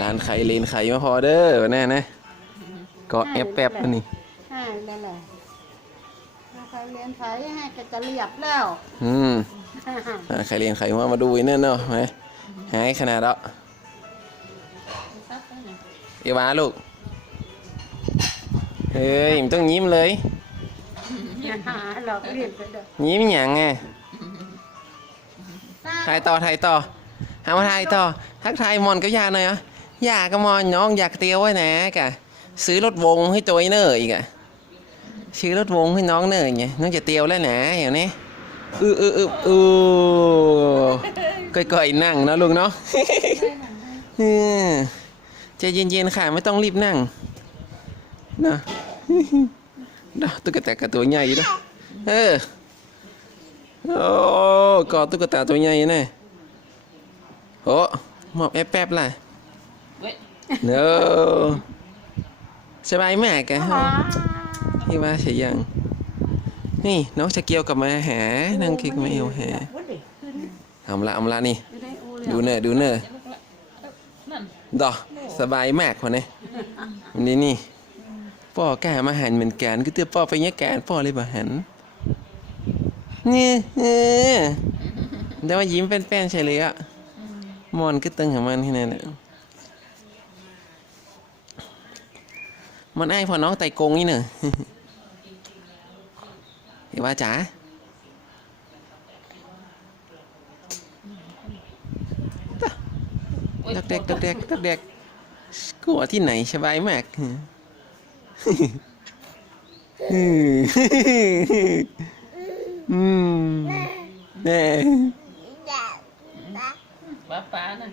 ร้านไข่เลนไข่มาพอเด้อแน่นะก็แอปแป๊บอันนี่ให้แล้วแหละถ้าใครเรียนไทยให้ก็จะเรียบแล้ว อืมอ่าไข่เลนไข่มามาดูไอ้นั่นเนาะไหมหายขนาดแล้วเอวาลูกเฮ้ยมันต้องยิ้มเลยหาหลอกเรียนไปเด้อยิ้มหยังไงถ่ายต่อถ่ายต่อหามาถ่ายต่อทักทายมอนกับยาหน่อยเหร อยาก็มอนน้องอยากเตียวไว้นะกะซื้อรถวงให้ตัวเนอร์อีกอะซื้อรถวงให้น้องเนอร์ไงน้องจะเตียวแล้วนะอย่างนี้อืออืออืออือก่อยๆนั่งเนะลุงเนาะเออใจเย็นๆค่ะไม่ต้องรีบนั่งนะนะตุ๊กตากับตัวใหญ่ด้วยเออโอ้กอดตุ๊กตาตัวใหญ่แน่โอ้หมอบแอบแป๊บล่ะ เนอสบายมากอะที่ว่าใช่ยัง นี่น้องจะเกี่ยวกับมาหา นั่งคิดมาเอวหาเอาละเอาละนี่ไม่ได้อูดูเนอดูเนอดอสบายมากคนนี้วันนี้นี่พ่อกล้ามาหันเหมือนกันก็เตือพ่อไปเงี้ยการพ่อเลยมาหันเนี่ยเออแต่ว่ายิ้มแป้นๆใช่เลยอะมอนก็ตึงของมันที่นั่นแหละ มันไอ้พอน้องไต่กงนี่เนอะเห็นว่าจ๋าดักเด็กดักเด็กดักเด็กกลัวที่ไหนสบายมากอืมแน่ป้าป้านะ